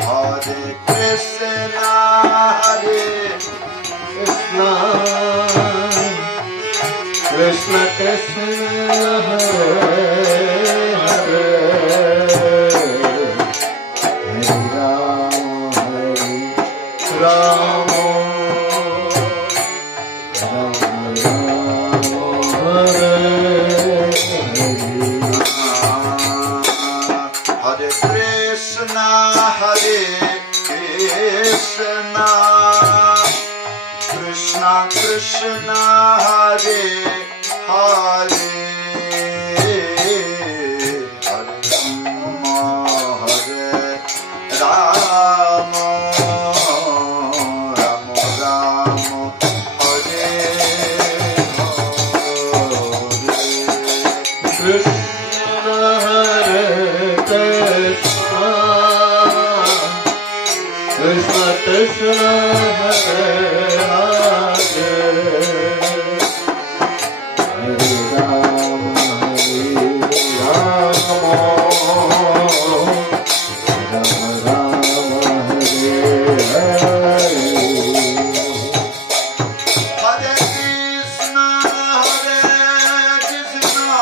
Hare Krishna, Hare Krishna, Krishna Krishna, Hare Hare, Hare Rama, Hare Krishna, Hare Krishna, Krishna Krishna, Hare Hare, Hare Rama, Rama Rama, Hare Hare, Krishna Hare Krishna, Krishna Krishna, Hare Hare, Hare Rama, Rama Rama, Hare Hare. Hare Krishna, Hare Krishna,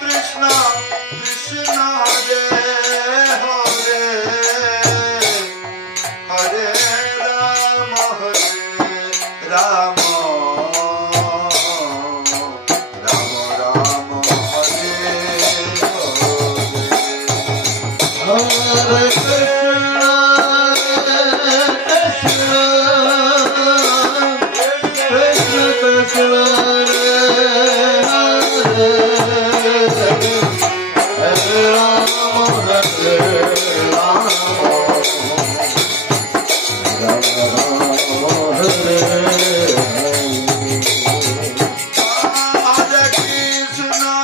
Krishna Krishna, Hare Hare, Hare Rama, Rama Rama Rama, Hare Hare. Hare Krishna, Krishna Krishna, Hare Rama, Hare Rama, Rama Rama, Hare Hare. Hare Krishna, Hare Krishna, Krishna Krishna, Hare Hare, Hare Rama, Hare Rama, Rama Rama, Hare Hare. Hare Krishna,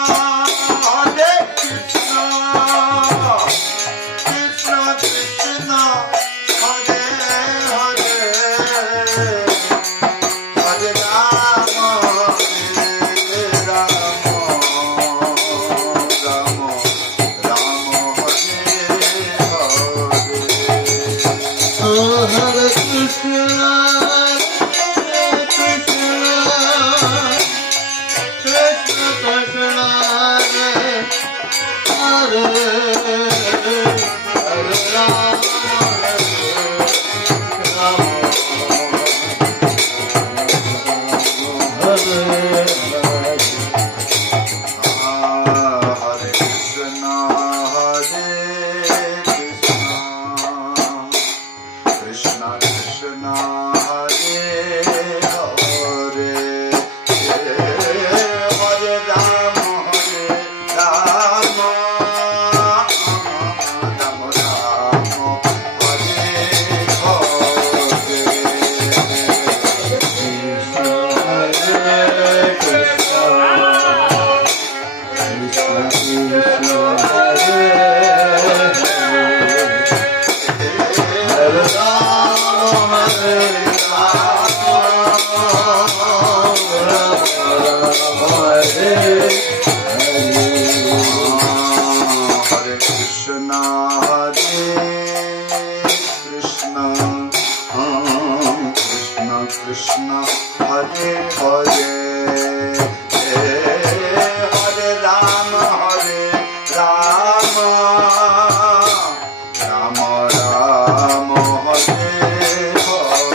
Krishna Krishna, Hare Hare, Hare Rama, Hare Hare Krishna, Hare Krishna, Krishna Krishna, Hare Hare, Hare Rama, Hare Rama, Rama Rama, Hare Krishna, Krishna, Hare Hare, Hare Rama, Hare Rama, Rama Rama, Hare Hare,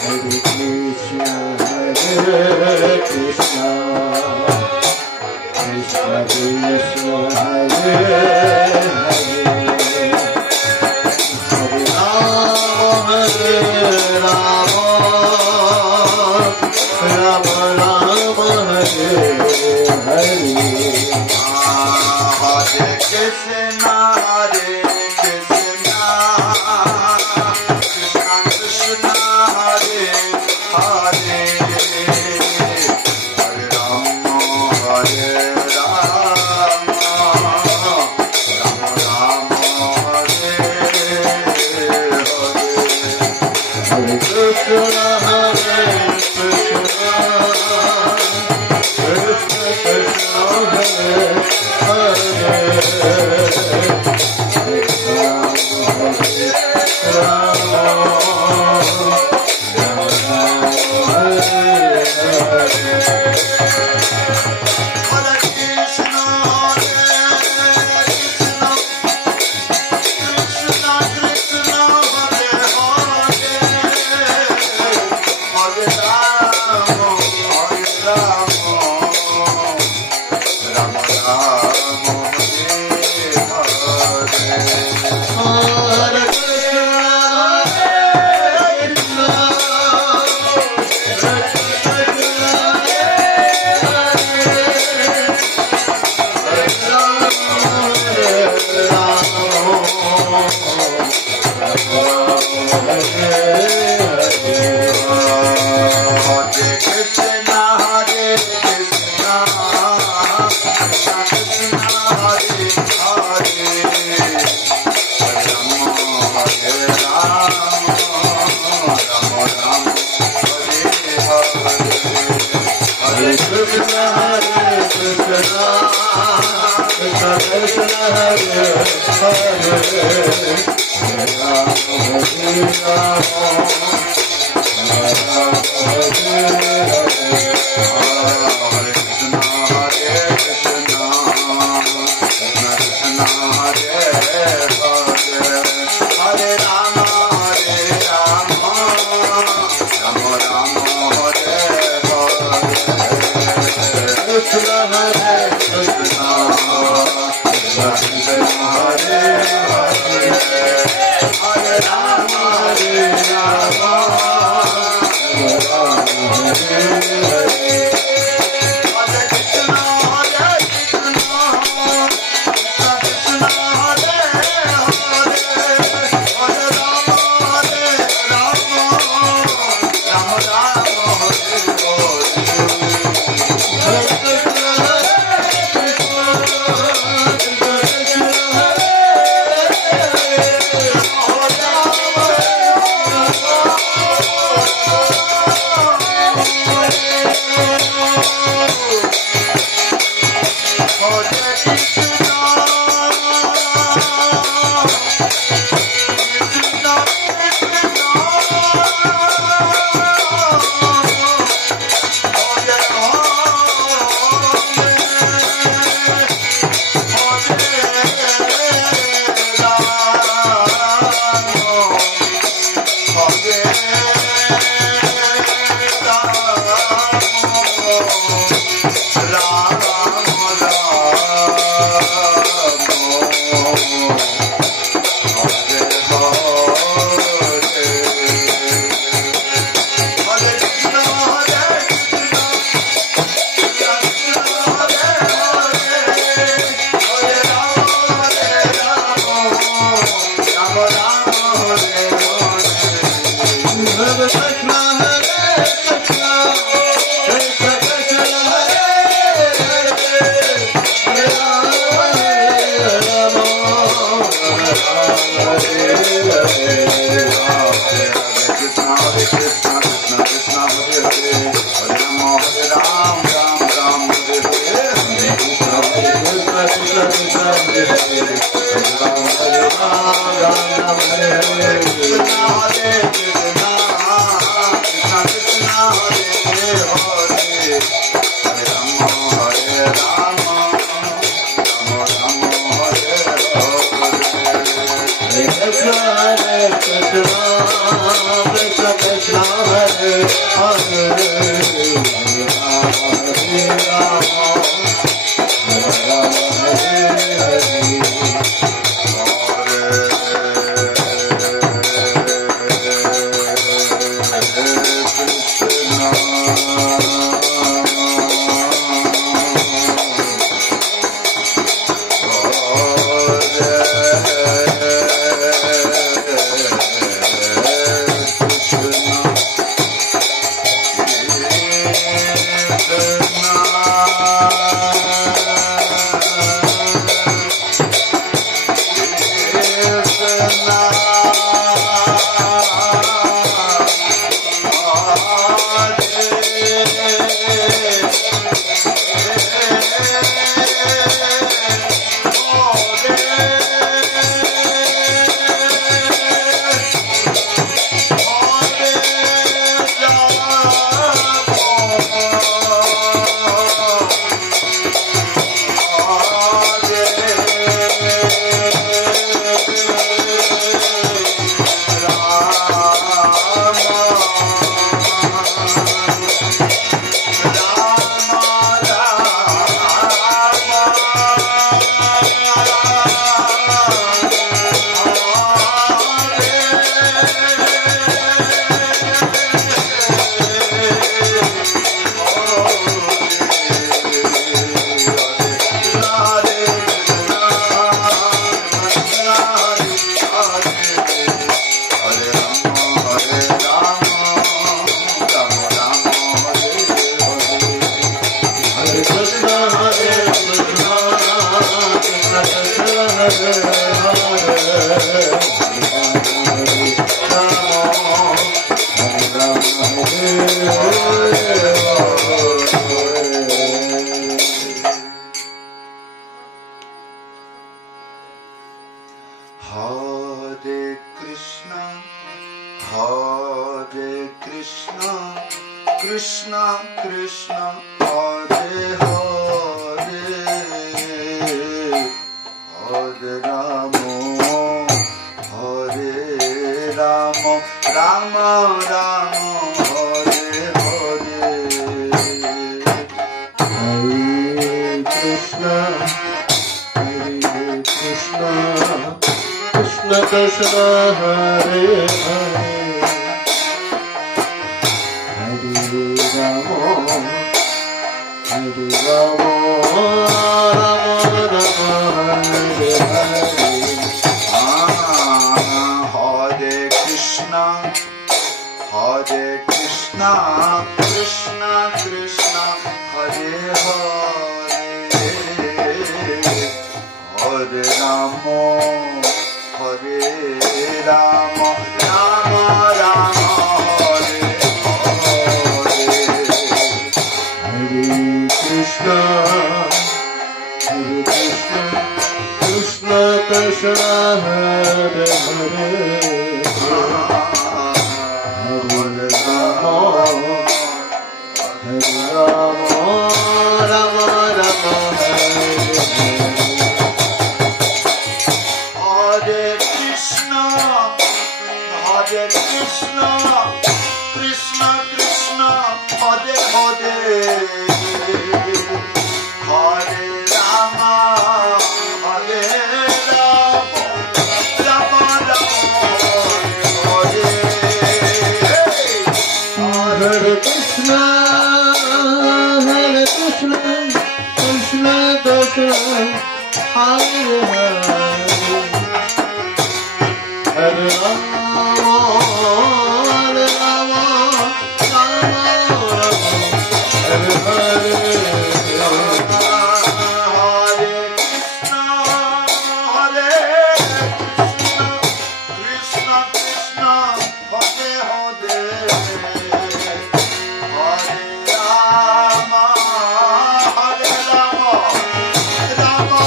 Hare Krishna, Hare Krishna, Krishna Krishna, Hare Hare, Hare Rama, Hare Rama, Rama Rama, Hare Hare. Hare Krishna, Hare Krishna, Krishna Krishna, Hare Hare, Hare Rama, Hare Rama, Rama Rama, Hare Hare, Hare Krishna, Hare Krishna, Krishna Krishna, Hare Hare. Ram Ram Hare Hare Hare Krishna Krishna Krishna Hare Hare Hare Rama Hare Rama Rama Rama Hare Hare Hare Krishna Krishna Krishna Hare Hare Hare Rama Hare Rama Rama Rama Hare Hare Hare Krishna Krishna Krishna Hare Hare Hare Rama Hare Rama Rama Rama Hare Hare Hare Krishna Krishna Krishna Hare Hare Hare Rama Hare Rama Rama Rama Hare Hare Hare Krishna Krishna Krishna Hare Hare Hare Rama Hare Rama Rama Rama Hare Hare Krishna Krishna Hare Hare Hare Rama Hare Rama Rama Rama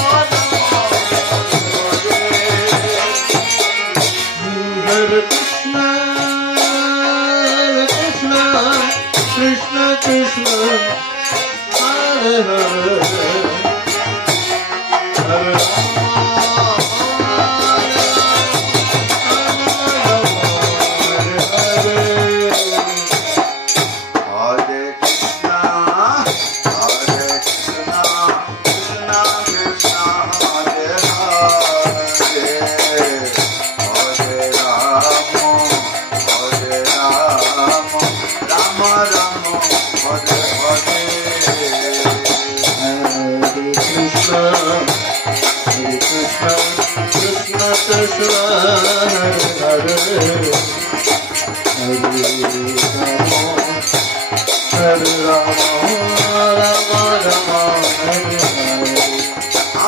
Hare Krishna Krishna Krishna Hare Hare Hare Hare Krishna Krishna Krishna Hare Hare Hare Rama Rama Rama Hare Hare Krishna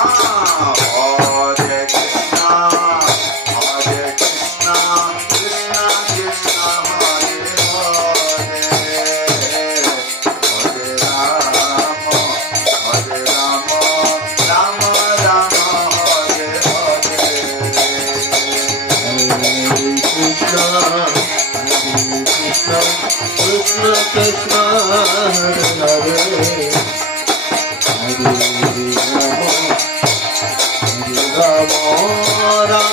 Krishna Krishna Hare Hare Hare Rama Rama Rama Hare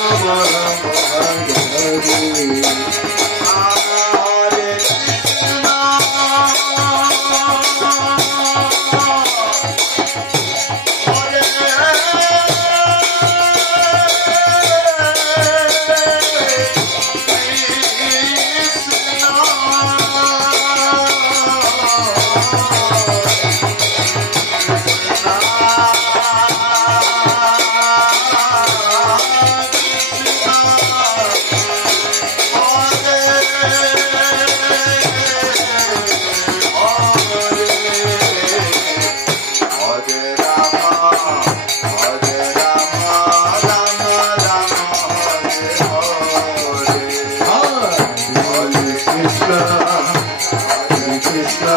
Hare Hare Krishna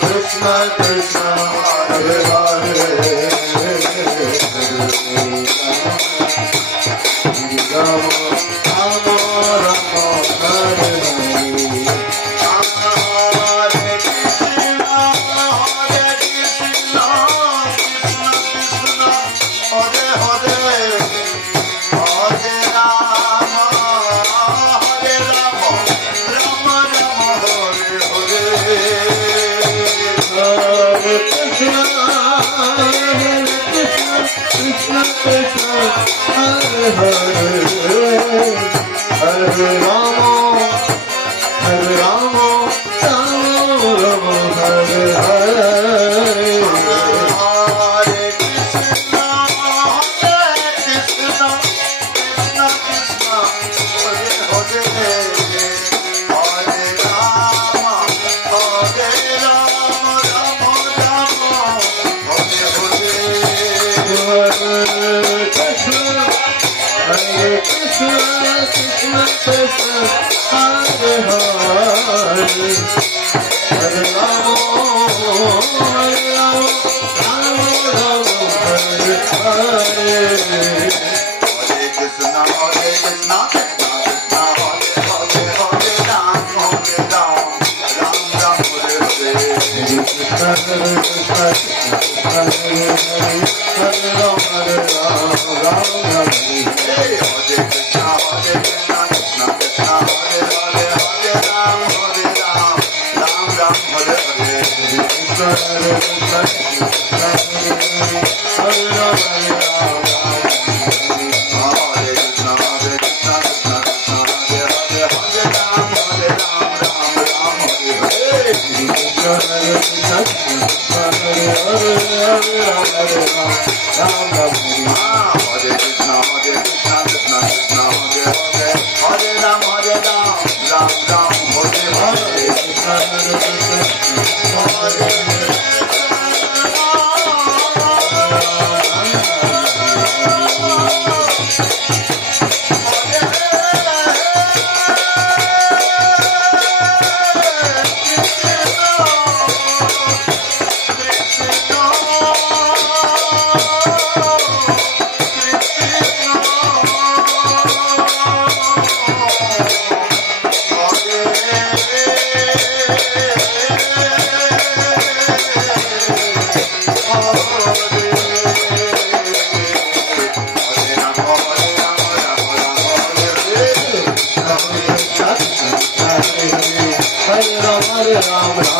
Krishna Krishna Hare Hare Hare Rama Rama Rama Hare Hare Krishna Krishna Hare Hare Hare Rama Rama Rama Hare Hare Hare Krishna Krishna, Hare Krishna, Krishna Krishna, Hare Hare, Hare Rama, Hare Rama, Rama Rama, Hare Hare. Hare Krishna, Krishna Krishna, Hare Hare, Hare Rama, Rama Rama, Hare Hare. Hare Krishna, Krishna Krishna, Hare Hare, Hare Rama, Rama Rama, Hare Hare. Hare Krishna, Krishna Krishna, Hare Hare, Hare Ram, Ram Ram, Hare Hare. Krishna, Krishna Krishna, Hare Hare, Hare Rama, Rama Rama, Hare Hare. Hare Krishna, Krishna Krishna, Hare Hare, Hare Ram, Ram Ram, Hare Hare. Krishna, Krishna Krishna, Hare Hare, Hare Rama, Rama Hare Krishna, Krishna Krishna, Hare Hare, Hare Ram, Ram Hare Hare. Krishna, Krishna Krishna, Hare Hare, Hare Rama, Rama Rama, Hare Hare. Hare Krishna, Krishna Krishna, Hare Hare, Hare Ram, Ram Ram, Hare Hare. Krishna, Krishna Krishna, Hare Hare. Hare Rama, Hare Rama,